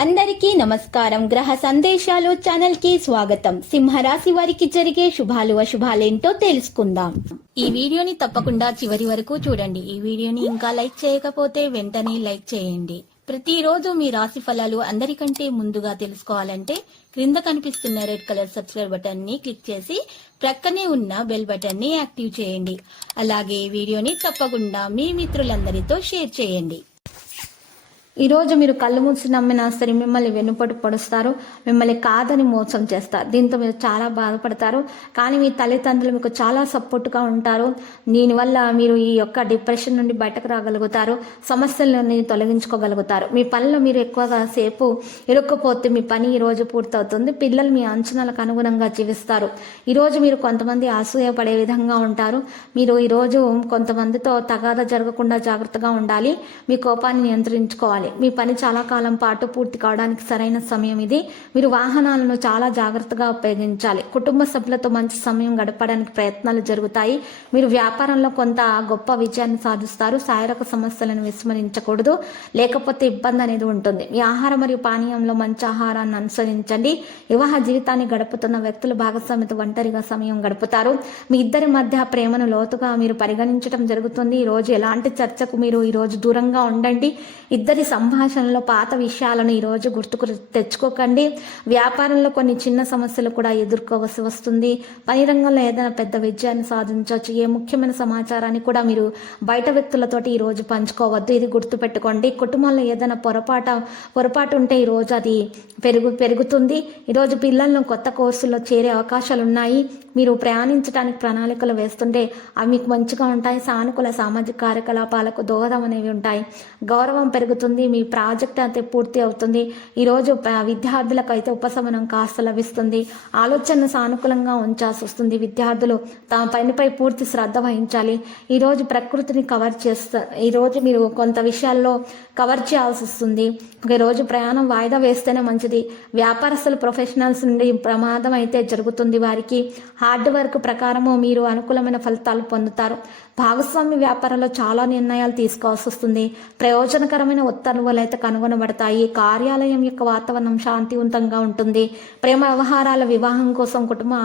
అందరికీ నమస్కారం. గ్రహ సందేశాలు ఛానల్ కి స్వాగతం. సింహరాశి వారికి జరిగే శుభాలు అశుభాలేంటో తెలుసుకుందాం. ఈ వీడియోని తప్పకుండా చివరి వరకు చూడండి. ఈ వీడియోని ఇంకా లైక్ చేయకపోతే వెంటనే లైక్ చేయండి. ప్రతిరోజు మీ రాశి ఫలాలు అందరికంటే ముందుగా తెలుసుకోవాలంటే క్రింద కనిపిస్తున్న రెడ్ కలర్ సబ్స్క్రైబ్ బటన్ ని క్లిక్ చేసి ప్రక్కనే ఉన్న బెల్ బటన్ ని యాక్టివ్ చేయండి. అలాగే వీడియోని తప్పకుండా మీ మిత్రులందరితో షేర్ చేయండి. ఈ రోజు మీరు కళ్ళు మూసి నమ్మినా సరే మిమ్మల్ని వెన్నుపోటు పొడుస్తారు, మిమ్మల్ని కాదని మోసం చేస్తారు. దీంతో మీరు చాలా బాధపడతారు. కానీ మీ తల్లిదండ్రులు మీకు చాలా సపోర్ట్గా ఉంటారు. దీనివల్ల మీరు ఈ యొక్క డిప్రెషన్ నుండి బయటకు రాగలుగుతారు, సమస్యలని తొలగించుకోగలుగుతారు. మీ పనిలో మీరు ఎక్కువగా సేపు ఇరుక్కుపోతే మీ పని ఈ రోజు పూర్తవుతుంది. పిల్లలు మీ అంచనాలకు అనుగుణంగా జీవిస్తారు. ఈరోజు మీరు కొంతమంది అసూయపడే విధంగా ఉంటారు. మీరు ఈరోజు కొంతమందితో తగాదా జరగకుండా జాగ్రత్తగా ఉండాలి. మీ కోపాన్ని నియంత్రించుకోవాలి. మీ పని చాలా కాలం పాటు పూర్తి కావడానికి సరైన సమయం ఇది. మీరు వాహనాలను చాలా జాగ్రత్తగా ఉపయోగించాలి. కుటుంబ సభ్యులతో మంచి సమయం గడపడానికి ప్రయత్నాలు జరుగుతాయి. మీరు వ్యాపారంలో కొంత గొప్ప విజయాన్ని సాధిస్తారు. శారీరక సమస్యలను విస్మరించకూడదు, లేకపోతే ఇబ్బంది అనేది ఉంటుంది. మీ ఆహారం మరియు పానీయంలో మంచి ఆహారాన్ని అనుసరించండి. వివాహ జీవితాన్ని గడుపుతున్న వ్యక్తులు భాగస్వామితో ఒంటరిగా సమయం గడుపుతారు. మీ ఇద్దరి మధ్య ప్రేమను లోతుగా మీరు పరిగణించడం జరుగుతుంది. ఈ రోజు ఎలాంటి చర్చకు మీరు ఈ రోజు దూరంగా ఉండండి. ఇద్దరి సంభాషణలో పాత విషయాలను ఈరోజు గుర్తుకు తెచ్చుకోకండి. వ్యాపారంలో కొన్ని చిన్న సమస్యలు కూడా ఎదుర్కోవలసి వస్తుంది. పని రంగంలో ఏదైనా పెద్ద విజయాన్ని సాధించవచ్చు. ఏ ముఖ్యమైన సమాచారాన్ని కూడా మీరు బయట వ్యక్తులతోటి ఈరోజు పంచుకోవద్దు. ఇది గుర్తుపెట్టుకోండి. కుటుంబంలో ఏదైనా పొరపాటు ఉంటే ఈరోజు అది పెరుగుతుంది. ఈరోజు పిల్లలను కొత్త కోర్సుల్లో చేరే అవకాశాలు ఉన్నాయి. మీరు ప్రయాణించడానికి ప్రణాళికలు వేస్తుంటే అవి మీకు మంచిగా ఉంటాయి. సానుకూల సామాజిక కార్యకలాపాలకు దోహదం అనేవి ఉంటాయి. గౌరవం పెరుగుతుంది. మీ ప్రాజెక్ట్ అయితే పూర్తి అవుతుంది. ఈరోజు విద్యార్థులకు అయితే ఉపశమనం కాస్త లభిస్తుంది. ఆలోచనను సానుకూలంగా ఉంచాల్సి వస్తుంది. విద్యార్థులు తమ పనిపై పూర్తి శ్రద్ధ వహించాలి. ఈరోజు ప్రకృతిని కవర్ చేస్తారు. ఈరోజు మీరు కొంత విషయాల్లో కవర్ చేయాల్సి వస్తుంది. ఈరోజు ప్రయాణం వాయిదా వేస్తేనే మంచిది. వ్యాపారస్తులు ప్రొఫెషనల్స్ నుండి ప్రమాదం అయితే జరుగుతుంది. వారికి హార్డ్ వర్క్ ప్రకారము మీరు అనుకూలమైన ఫలితాలు పొందుతారు. భాగస్వామి వ్యాపారంలో చాలా నిర్ణయాలు తీసుకోవాల్సి వస్తుంది. ప్రయోజనకరమైన ఉత్తర్వులు అయితే కనుగొనబడతాయి. కార్యాలయం యొక్క వాతావరణం శాంతివంతంగా ఉంటుంది. ప్రేమ వ్యవహారాల వివాహం కోసం కుటుంబం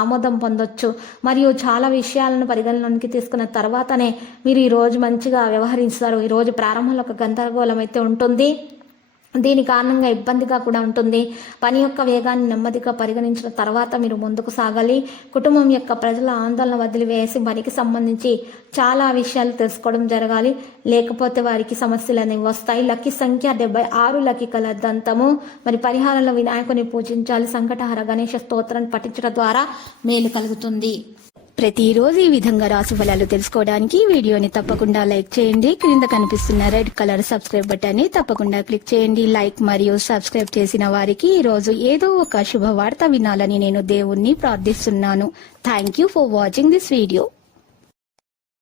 ఆమోదం పొందొచ్చు. మరియు చాలా విషయాలను పరిగణలోనికి తీసుకున్న తర్వాతనే మీరు ఈ రోజు మంచిగా వ్యవహరిస్తారు. ఈ రోజు ప్రారంభంలో ఒక గందరగోళం అయితే ఉంటుంది. దీని కారణంగా ఇబ్బందిగా కూడా ఉంటుంది. పని యొక్క వేగాన్ని నెమ్మదిగా పరిగణించిన తర్వాత మీరు ముందుకు సాగాలి. కుటుంబం యొక్క ప్రజల ఆందోళన వదిలివేసి పనికి సంబంధించి చాలా విషయాలు తెలుసుకోవడం జరగాలి. లేకపోతే వారికి సమస్యలు అనేవి వస్తాయి. లక్కీ సంఖ్య 76, లక్కీ కలర్ దంతము. మరి పరిహారంలో వినాయకుని పూజించాలి. సంకటహర గణేష స్తోత్రాన్ని పఠించడం ద్వారా మేలు కలుగుతుంది. ప్రతిరోజు ఈ విధంగా రాశి ఫలాలు తెలుసుకోవడానికి వీడియోని తప్పకుండా లైక్ చేయండి. క్రింద కనిపిస్తున్న రెడ్ కలర్ సబ్స్క్రైబ్ బటన్ ని తప్పకుండా క్లిక్ చేయండి. లైక్ మరియు సబ్స్క్రైబ్ చేసిన వారికి ఈ రోజు ఏదో ఒక శుభవార్త వినాలని నేను దేవుణ్ణి ప్రార్థిస్తున్నాను. Thank you for watching this video.